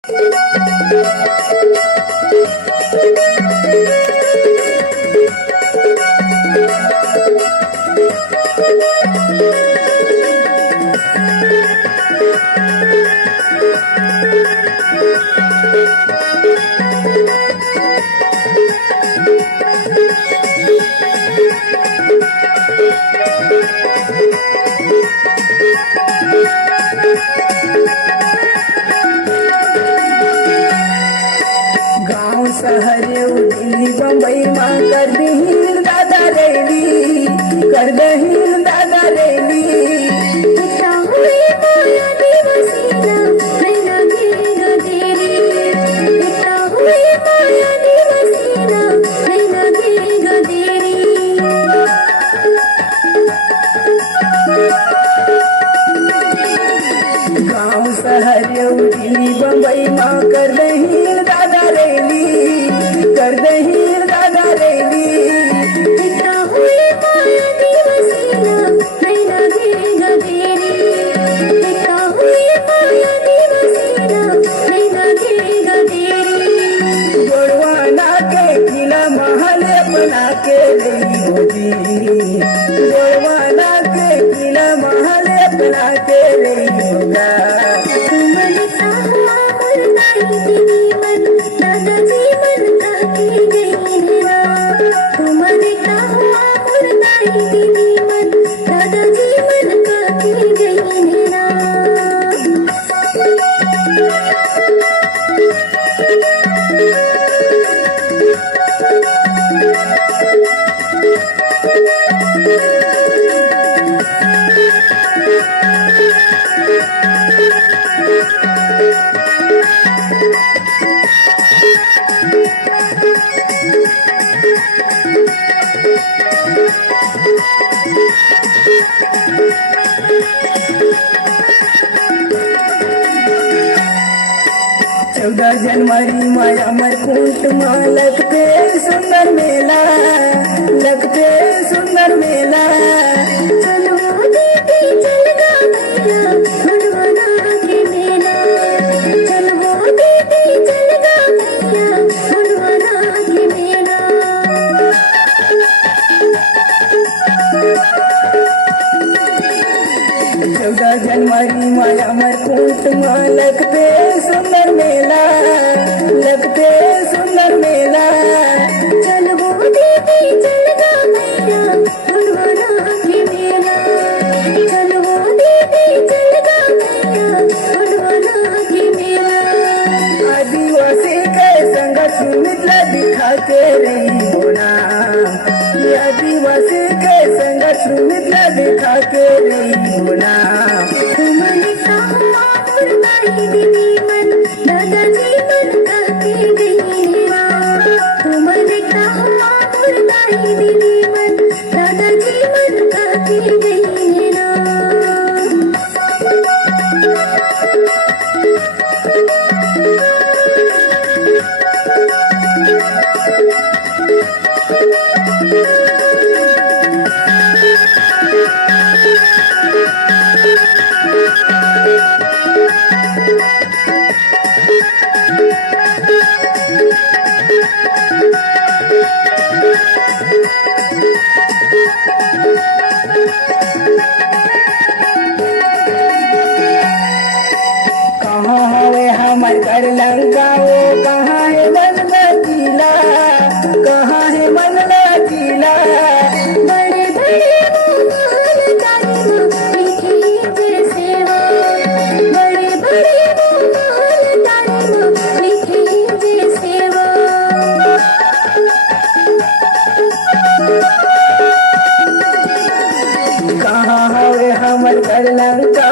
गाँव शहर दिल्ली बम्बई माँ कर दहीन दादा रैली, कर दहीन दादा रैली। पिता हुए माया दिवसीना नैना घेरा देरी, पिता हुए माया दिवसीना नैना घेरा देरी। गाँव शहर दिल्ली बम्बई माँ कर दहीन दादा रैली, कर दहीन दादा रैली। पिता हुए माया दिवसीना नैना घेरा देरी, पिता हुए माया दिवसीना नैना घेरा देरी। गोड़वाना के किला महल अपना के रही होगी, गोड़वाना के किला महल अपना के रही होगा। मन साहुआ मुरदाई दीदी मन दादाजी मन ताकी गई निरा। तुमन साहुआ मुरदाई दीदी मन दादाजी मन ताकी गई निरा। चौदह जनवरी में अमरकुंड में लगते सुंदर मेला, लगते सुंदर मेला। चलो दीदी चल गा भैया मनवाना के मेला, चलो दीदी चल गा भैया मनवाना के मेला। चौदह जनवरी में अमरकुंड में लगते सुंदर मेला, लगते सुंदर मेला। चलो दीदी चल गा भैया मनवाना के मेला, चलो दीदी चल गा भैया मनवाना के मेला। आदिवासी के संघर्ष मित्र दिखा के रही होना, आदिवासी के संघर्ष मित्र दिखा के रही होना। तुमन साहुआ मुरदाई दीदी मन दादाजी मन ताकी गई निरा। तुमन साहुआ मुरदाई दीदी मन दादाजी मन ताकी गई निरा। कहाँ हवे हमर घर लंका, वो कहाँ है बनला जिला, कहाँ है बनला जिला। बड़े बड़े मोहन तारीमा लिखी जैसे वो, बड़े बड़े मोहन तारीमा लिखी जैसे वो। कहाँ हवे हमर घर लंका,